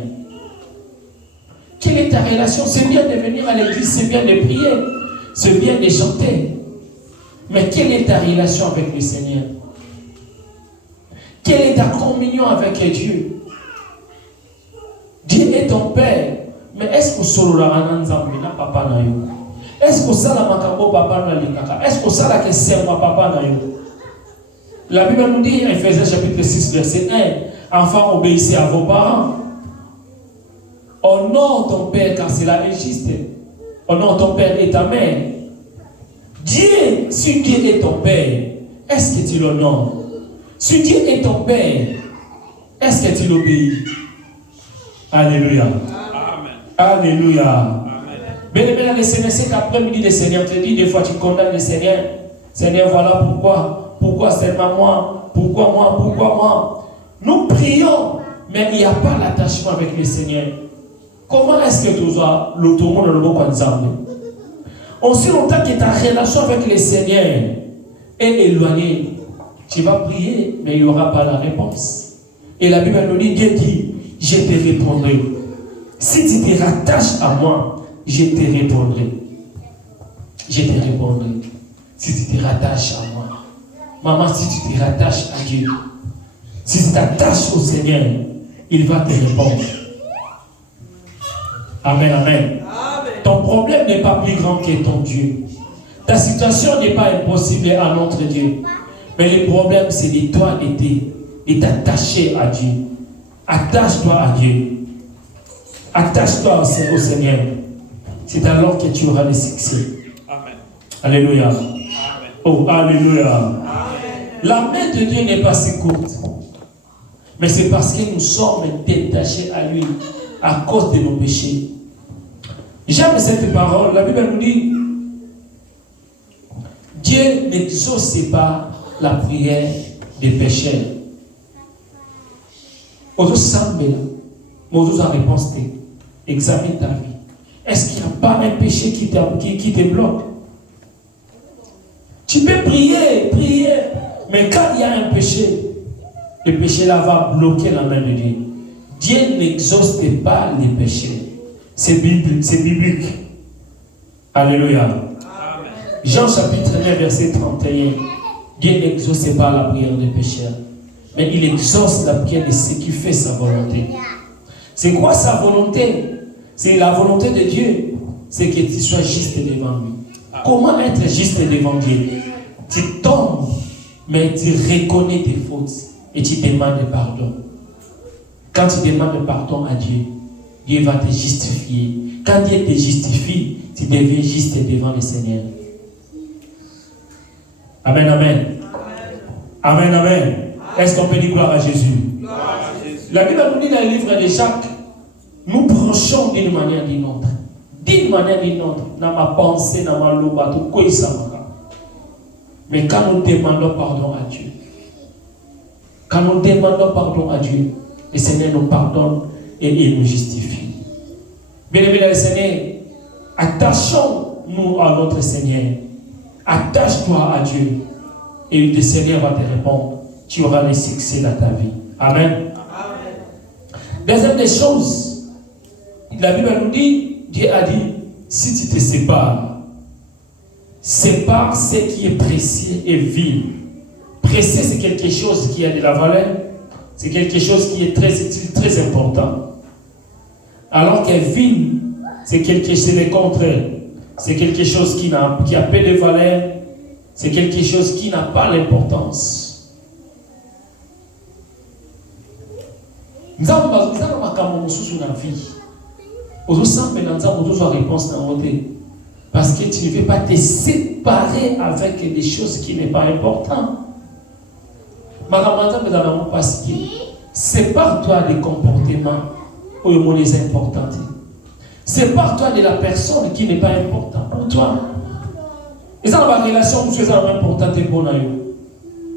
Quelle est ta relation? C'est bien de venir à l'église, c'est bien de prier, c'est bien de chanter. Mais quelle est ta relation avec le Seigneur? Quelle est ta communion avec Dieu? Dieu est ton Père. Mais est-ce que solo la rananzambina papa na yo? Est-ce que ça la makambo papa na likaka? Est-ce que ça la que c'est moi papa na yo? La Bible nous dit en Ephésiens chapitre 6 verset 1, enfants obéissez à vos parents. Honore ton Père car c'est la juste. Honore ton Père et ta mère. Dieu, si Dieu est ton Père, est-ce que tu l'honores? Si Dieu est ton Père, est-ce que tu l'obéis? Alléluia. Amen. Alléluia. Bien aimé, le Seigneur, c'est qu'après-midi, le Seigneur te dit, des fois tu condamnes le Seigneur. Seigneur, voilà pourquoi. Pourquoi seulement moi? Pourquoi moi? Pourquoi moi? Nous prions, mais il n'y a pas l'attachement avec le Seigneur. Comment est-ce que tout ça, le monde le monde ensemble? Aussi longtemps que ta relation avec le Seigneur est éloignée, tu vas prier, mais il n'y aura pas la réponse. Et la Bible nous dit, Dieu dit, je te répondrai. Si tu te rattaches à moi, je te répondrai. Je te répondrai. Si tu te rattaches à moi. Maman, si tu te rattaches à Dieu, si tu t'attaches au Seigneur, il va te répondre. Amen, amen. Ton problème n'est pas plus grand que ton Dieu. Ta situation n'est pas impossible à notre Dieu. Mais le problème, c'est de toi et t'attacher à Dieu. Attache-toi à Dieu. Attache-toi au Seigneur. C'est alors que tu auras le succès. Amen. Alléluia. Amen. Oh, alléluia. Amen. La main de Dieu n'est pas si courte. Mais c'est parce que nous sommes détachés à lui à cause de nos péchés. J'aime cette parole. La Bible nous dit, Dieu n'exauce pas la prière des pécheurs. Aujourd'hui, Moses a réponse, examine ta vie. Est-ce qu'il n'y a pas un péché qui te bloque? Tu peux prier, mais quand il y a un péché, le péché là va bloquer la main de Dieu. Dieu n'exauce pas les péchés. C'est biblique. Alléluia. Amen. Jean chapitre 9, verset 31. Dieu n'exauce pas la prière des pécheurs, mais il exauce la prière de ceux qui fait sa volonté. C'est quoi sa volonté? C'est la volonté de Dieu. C'est que tu sois juste devant lui. Comment être juste devant Dieu? Tu tombes, mais tu reconnais tes fautes et tu demandes pardon. Quand tu demandes pardon à Dieu, Dieu va te justifier. Quand Dieu te justifie, tu deviens juste devant le Seigneur. Amen, amen. Amen, amen. Est-ce qu'on peut dire gloire à Jésus? La Bible nous dit dans le livre de Jacques, nous prêchons d'une manière ou d'une autre. D'une manière ou d'une autre, dans ma pensée, dans ma loba, tout quoi ça. Mais quand nous demandons pardon à Dieu, le Seigneur nous pardonne et il nous justifie. Bien-aimés dans le Seigneur, attachons-nous à notre Seigneur. Attache-toi à Dieu et le Seigneur va te répondre. Tu auras le succès dans ta vie. Amen. Deuxième des choses, la Bible nous dit, Dieu a dit, si tu te sépares, sépare ce qui est précieux et vil. Précieux, c'est quelque chose qui a de la valeur, c'est quelque chose qui est très utile, très important. Alors que vil, c'est le contraire. C'est quelque chose qui a peu de valeur, c'est quelque chose qui n'a pas l'importance. Nous avons réponse dans notre vie. Parce que tu ne veux pas te séparer avec des choses qui n'est pas importantes. Sépare-toi des comportements où les importants. Sépare-toi de la personne qui n'est pas importante pour toi. Et ça, dans la relation, c'est important pour nous.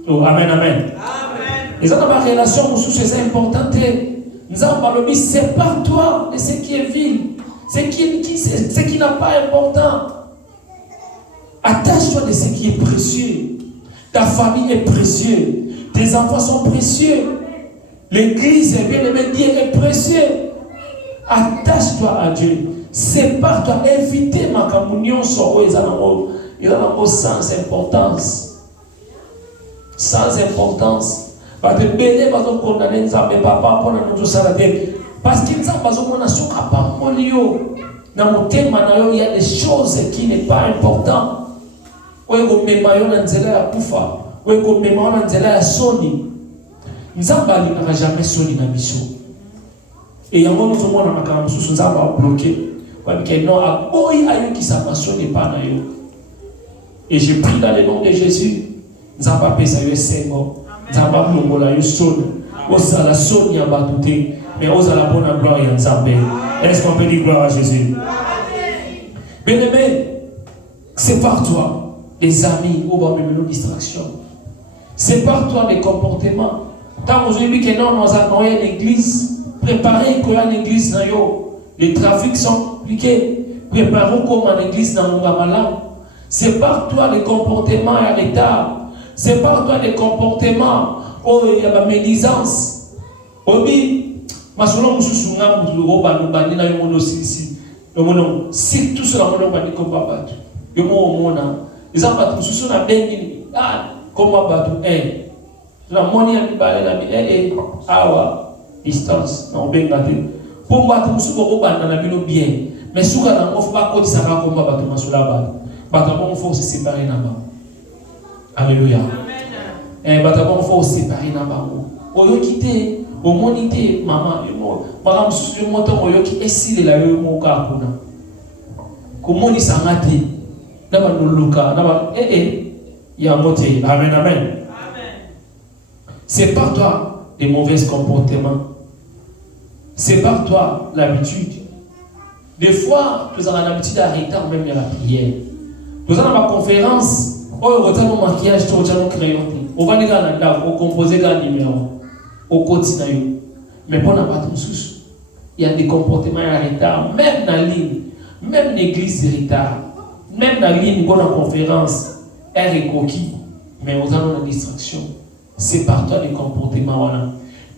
Oh, amen, amen. Et ça, dans la relation, c'est important. Nous avons dit, sépare-toi de ce qui est vil, ce qui n'a pas important. Attache-toi de ce qui est précieux. Ta famille est précieuse. Tes enfants sont précieux. L'église est bien aimée, Dieu est précieux. Attache-toi à Dieu. Sépare-toi. Évitez ma communion sur eux. Ils ont sans importance. Sans importance. Parce que Béné va condamner Nzambe papa pour nous salader. Parce qu'ils ont besoin de nous pas molio. Dans mon thème, il y a des choses qui n'est pas importantes. Oui, comme mes maillots dans Nzela ya Poufa. Oui, comme mes maillots dans Nzela ya Sony. Nzambe n'aura jamais Sony dans mission. Et il y a un autre monde dans ma campagne, Nzambe a bloqué. Parce que non, à Boy ayo qui s'appelle Sony pas na yo. Et je prie dans le nom de Jésus. Nzambe a payé ça yo Seigneur. Nzambe a blongola yo Sony. Osa la Sony a batouté. Mais osa la bonne gloire en Nzambe. Est-ce qu'on peut dire gloire à Jésus? Bien-aimé, sépare-toi des amis ou des distractions. Sépare-toi des comportements. Tant que vous avez dit que non, nous avons une église, préparez qu'il y a une église dans yo. Les trafics sont compliqués. Préparez comme une église dans Mougamala. Sépare-toi des comportements à l'état. Sépare-toi des comportements où il y a la médisance. Obi, ma selon vous souvenez vous roba nous bani na yo aussi. Si tout cela mon bani comme papa. Yo mo mona. Les enfants tous sont à bengi. Ah, comme batu la monnaie à balé na awa distance. Non bengate. Pour moi, tout ce qu'on va dans bien. Mais si on a un faut pas ça va combat bateau masula bateau faut se séparer là-bas. Alléluia. Et bateau faut se séparer là-bas. Oyo quitter, au monité, maman, madame sur le moteur oyo qui est là yo mo ka kuna. Comment il s'angate? D'abord nous luka, d'abord il y a un moté. Amen, amen. C'est par toi des mauvais comportements. C'est par toi l'habitude. Des fois, nous avons l'habitude d'arrêter même la prière. Nous avons ma conférence, on retient nos maquillages, on retient nos crayons. On va aller dans la on compose un numéro. On continue. Mais pour n'avoir tout sous, il y a des comportements en retard, même dans la ligne, même l'église est retard, même dans la ligne, on a une conférence, elle est coquille, mais nous avons une distraction. C'est par toi les comportements. Voilà.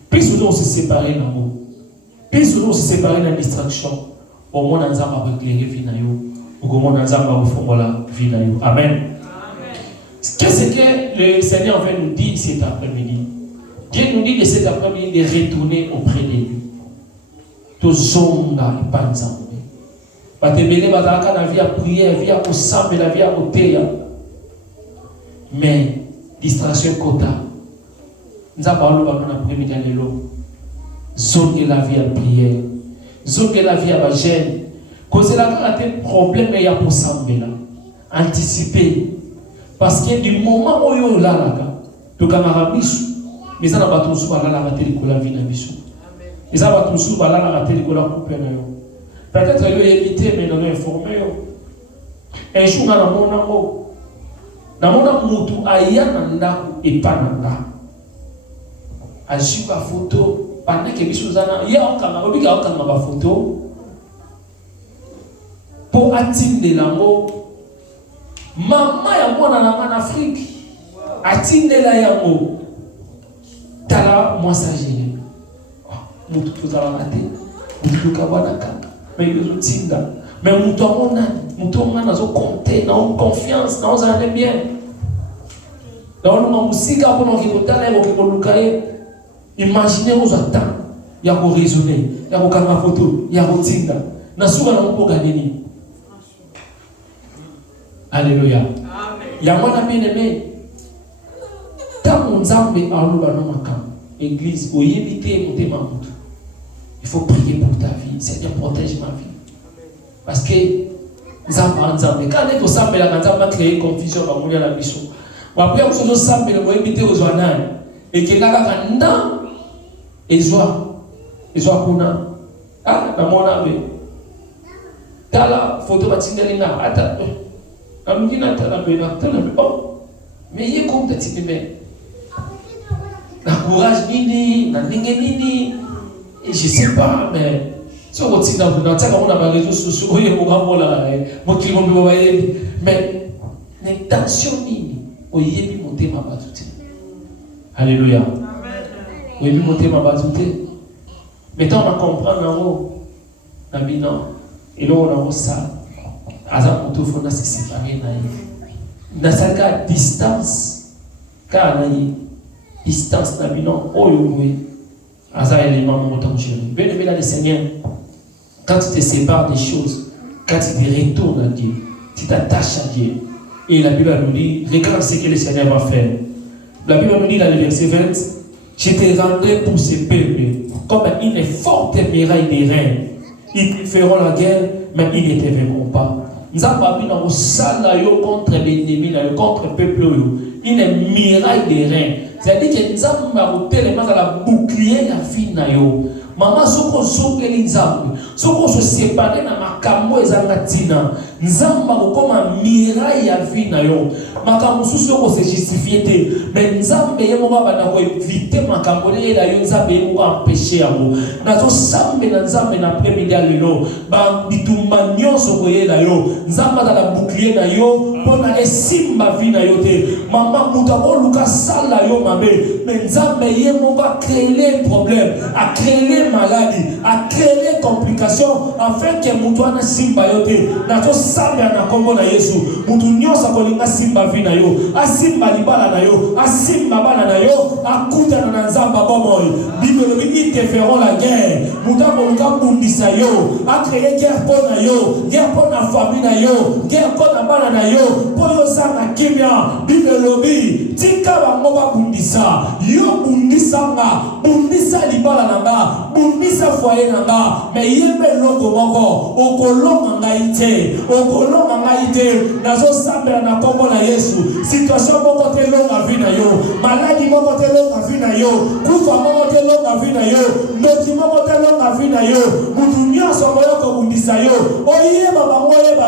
Plus nous se séparer dans l'amour, plus nous se séparer dans la distraction, au moins nous allons éclairer vie na yo, au moins nous allons faire la vie na yo. Amen. Qu'est-ce que le Seigneur veut nous dire cet après-midi? Dieu nous dit de cet après-midi de retourner auprès de lui. Tozonga et pas nzambe. Batebele bazaka na vie à prière, vie à ensemble, la vie à côté. Mais distraction quota. Nzamba lo ba na après-midi lelo. Zonge la vie à prière. Zonge la vie à gêne. Cause la caractère problème et à ensemble là. Anticiper. Parce que du moment où yo là là, to camarade biso mais ça n'a pas tout sur la télé que la vie n'a biso. Et ça va tout sur la télé que la coupe na yo. Peut-être yo éviter mais non informer yo. Un jour na mona mutu aya na ndako et pas na ndako. Ajiba photo pendant que biso zana ya okanga obika okanga ba photo pour atteindre l'amour. Maman ya mwana na en Afrique atteindre la yango. Tala moi ça j'ai mutu tozala raté mutu kabana ka mais yo tinda mais mutu amona zo compter na confiance na on aime bien dans le musique pour nous qui kotala et ko lukaye imaginez vous attend ya ko raisonner ya ko kama photo ya ko tinda na suka na mpo ganini. Alléluia. Amen. Ya mwana bien aimé. Tant mon Nzambe aluba no makam. Église, oyebite motema mutu. Il faut prier pour ta vie. Seigneur, protège ma vie. Parce que Nzambe, quand on est au Sambe, la Nzambe va créer confusion dans la mission. Après, on se Sambe, on va éviter aux oignons. Et que là, kanda, ezwa kuna. Ah, na mon ave. Tala photo batindelinga. Ata. Amina tala bena. Oh, mais il est comme de t'aimer. Na courage nini, na ninge nini, et je sais pas, mais si on continue dans ça, on a des réseaux sociaux, on est au là, mais l'intention nini, on y est monté ma batute. Alléluia. On y est monté ma batute. Maintenant, on va comprendre en haut, et là, on a ça. Azam on faut se séparer dans cette cas distance, car distance na bilan oyowe asa élément montant chéri. Bien aimé là le Seigneur, quand tu te sépares des choses, quand tu te retournes à Dieu, tu t'attaches à Dieu. Et la Bible nous dit, regarde ce que le Seigneur va faire. La Bible nous dit dans le verset 20, je te rendrai pour ce peuple comme une forte muraille des reins. Ils feront la guerre, mais ils ne te verront pas. Nous avons mis dans le salle contre l'ennemi, contre le peuple, une muraille des reins. C'est-à-dire que nous avons tellement la bouclier la vie na yo. Maman soko zongeli nzambe. Soko se séparer na makambo ezanga tina. Nzamba comme miraille ya vie na yo. Makambo soko se justifier te. Mais nzambe yemo bana ko éviter makambo le la yo nzambe yemo empêcher yango. Nazo sambe na nzambe na après-midi lelo. Ba bitumba nyonso ko yela yo. Nzamba la bouclier na yo pona esimba vie na yo te. Maman mutabo luka sala yo mabe. Mais nzambe yemo va créer les problèmes, à créer les maladies, à créer les complications afin que mutwa na simba yote nazo sambela na kombo na Yesu mutu nyonso kolinga simba vi na yo asimba libala na yo asimba bana na yo akutana na nzamba bomoi Bible lobi ils te feront la guerre muta koluka bundisa yo a créer guerre pour na yo guerre pour na famille na yo guerre pour na bana na yo po yo sanga kimia Bible lobi tika bango babundisa yo bundisanga bundisa libala na nga bundisa foyer na nga mais yembe longo moko okolonga ngai te okolonga ngai te nazo sambela na kombo na Yesu situation moko te longa vi na yo maladi moko te longa vi na yo kufa moko te longa vi na yo ndoti moko te longa vi na yo mutu nyonso oyo kobundisa yo oyeba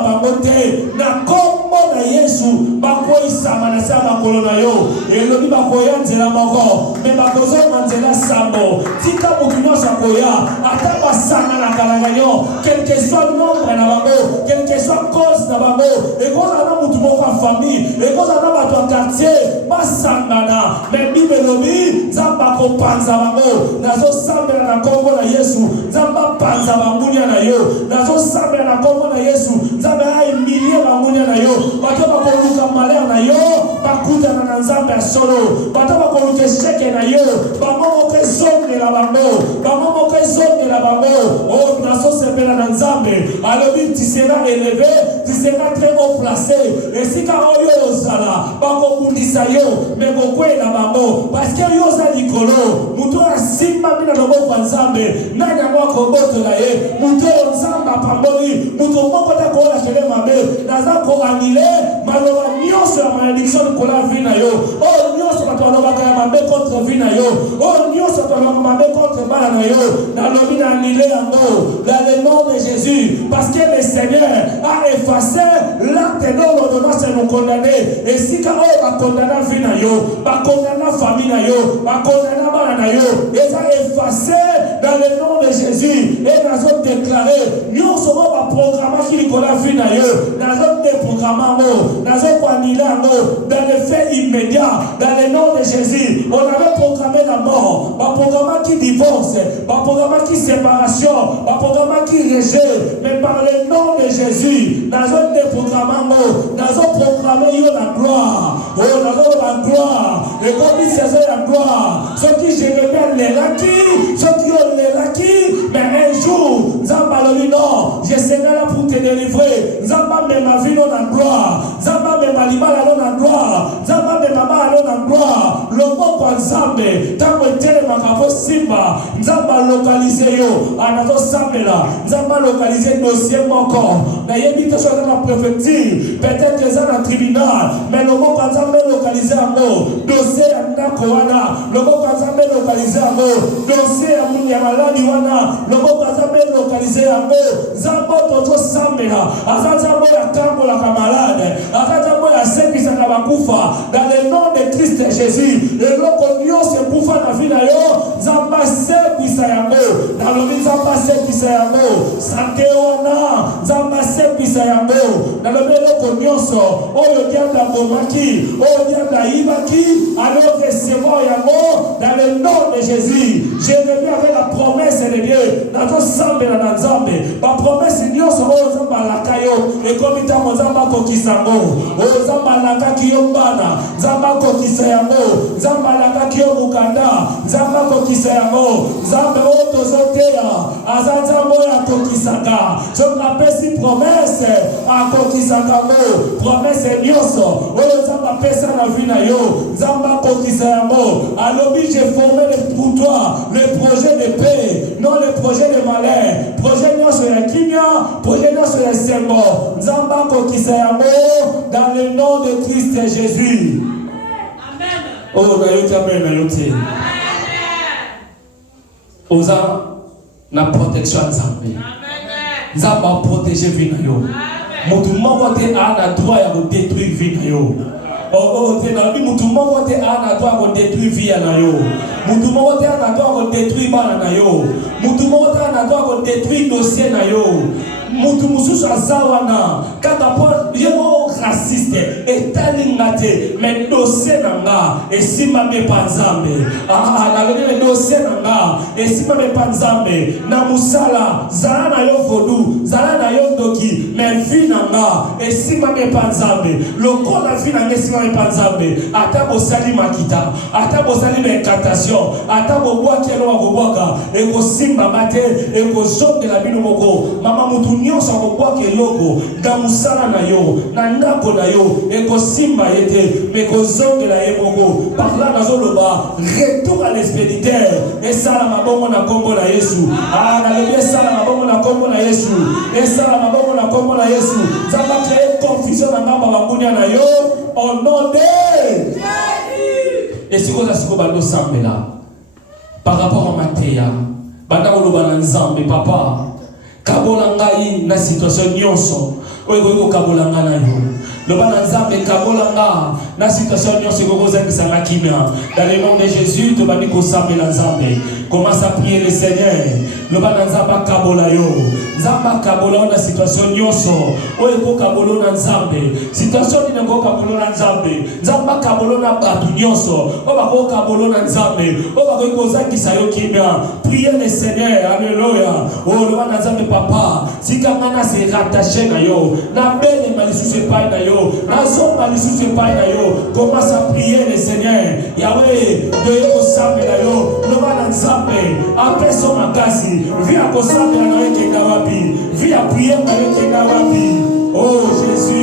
bango te na kombo na Yesu bakoyisama na sa makolo na yo elobi bakoya nzela moko me bakozonga nzela sambo tika mutu nyonso akoya ata basanga na kalanga yo quel que soit nombre na bango quel que soit cause na bango ekozala na mutu moko ya famille ekozala na bato ya quartier basangana me Bible lobi nzambe akopanza bango nazosambela na kombo na Yesu nzambe apanza bangunia na yo nazosambela na kombo na Yesu nzambe aemilie bangunia na yo bato bakoluka malheur na yo bakutana na nzambe ya solo bato bakoluka esheke na yo bango moko ezongela bango oh nazosepela na nzambe alobi tu seras élevé tu seras très haut placé esika oyo ozala bakobundisa yo me kokwela bango parce que yo oza likolo mutu asimba mina loboko ya nzambe nani yango akobotola ye mutu oyo nzambe apamboli mutu moko te koolakele mabe naza koanile maloba nyonso ya malédiction likolo ya vi na yo oyo nyonso bato balobaka ya mabe contre vi na yo oyo nyonso bato balobaka mabe contre bana na yo nalobi na anile yango dans le nom de Jésus parce que le Seigneur a effacé l'acte dont l'ordonnance nous condamner et si quand on va condamner vie na yo va condamner famille na yo va condamner bana na yo et ça effacé dans le nom de Jésus et nous avons déclaré nous sommes va programmer qui Nicolas vie na yo nous avons déprogrammé nous avons annulé dans le fait immédiat dans le nom de Jésus on avait programmé la mort va programmer qui divorce va programmer qui séparation va programmer qui rejet mais par le nom de Jésus nous avons déprogrammé nous avons proclamé yo la gloire oh nous avons la gloire et comme il s'agit la gloire ceux qui Jérémie les laki ceux qui ont les laki mais un jour Zamba le non je serai là pour te délivrer Zamba me ma vie dans la gloire Zamba me ma libala dans la gloire Zamba me ma mama dans la gloire le mot pour Nzambe tango etele makapo simba Nzamba localiser yo anato sambela Nzamba localiser dossier moko na yebi to sur la préfecture peut-être que ça dans tribunal mais le mot pour Nzambe localiser ango dossier ndako wana le mot pour Nzambe localiser ango dossier ya maladi wana le mot pour Nzambe localiser ango Nzamba to sambela azanzambo ya tango la malade azanzambo ya sekisa na bakufa dans le nom de Christ Jésus et loko nyonso ekufa na vie na yo Nzamba sepisa yango nalobi Nzamba sepisa yango santé wana Nzamba sepisa yango nalobi loko nyonso oyo diable abomaki oyo diable ayibaki alors recevoir yango dans le nom de Jésus. Jérémie avait la promesse de Dieu nazosambela na Nzambe bapromese nyonso oyo Nzambe alakayo ekomi ntango Nzambe akokisango oyo Nzambe alakaki yo bana Nzambe akokisa yango Nzambe alakaki yo mukanda Nzambe akokisa yango Nzambe oyo tozoteya aza Nzambe oyo akokisaka soki apesi promese akokisaka ngo promese nyonso oyo Nzambe apesa na vie na yo Nzambe akokisa yango alobi j'ai formé pour toi le projet de paix non le projet de malheur projet nyonso ya kimia projet nyonso ya sembo Nzambe akokisa yango dans le nom de Christ Jésus. Amen. Oh na yote amen na yote. Amen. Oza na protection Nzambe. Amen. Nzambe a protéger vie na yo. Amen. Mutu moko te ana droit ya détruire vie na yo. Oh te na bi mutu moko te ana droit ko détruire vie na yo. Mutu moko te ana droit ko détruire bana na yo. Mutu moko te ana droit ko détruire dossier na yo. Mutu mususu azawana kata po yego raciste etalingate mais dossier nanga esima me panzambe nalobi dossier nanga esima me panzambe na musala zala na yo vodu zala na yo doki mais vie nanga esima me panzambe lokola vie nanga esima me panzambe ata bosali makita ata bosali incantation ata bobwaki elo bakobwaka ekosimba mate ekozongela bino moko mama mutu nyonso akobwaka eloko na musala na yo na ndako na yo ekosimba yete mekozongela ye moko par là nazoloba retour à l'expéditeur esala mabongo na kombo na Yesu nalobi esala mabongo na kombo na Yesu esala mabongo na kombo na Yesu zamba créer confusion na ngamba bangunia na yo au nom de Jésus. Et si vous avez bando sambela par rapport à Matéa banda koloba na nzambe papa kabola ngai na situation nyonso oyo kabola nga na yo loba na nzambe kabola nga na situation nyonso ekozangisa na kimia dans le nom de Jésus tobandi kosambela nzambe commence à prier le Seigneur loba na nzamba kabola yo nzamba kabola na situation nyonso oyo kabola na nzambe situation ni ngo kabola na nzambe nzamba kabola na batu nyonso oyo kabola na nzambe oyo kozangisa yo kimia prier le Seigneur alléluia loba na nzambe papa sikanga na se rattacher na yo na belle malisusu epai na yo na zonga lisusu epai na yo commence à prier le Seigneur Yahweh de kosambela yo loba na nzambe apeso makasi via kosambela na yo kenda wapi via prier na yo kenda wapi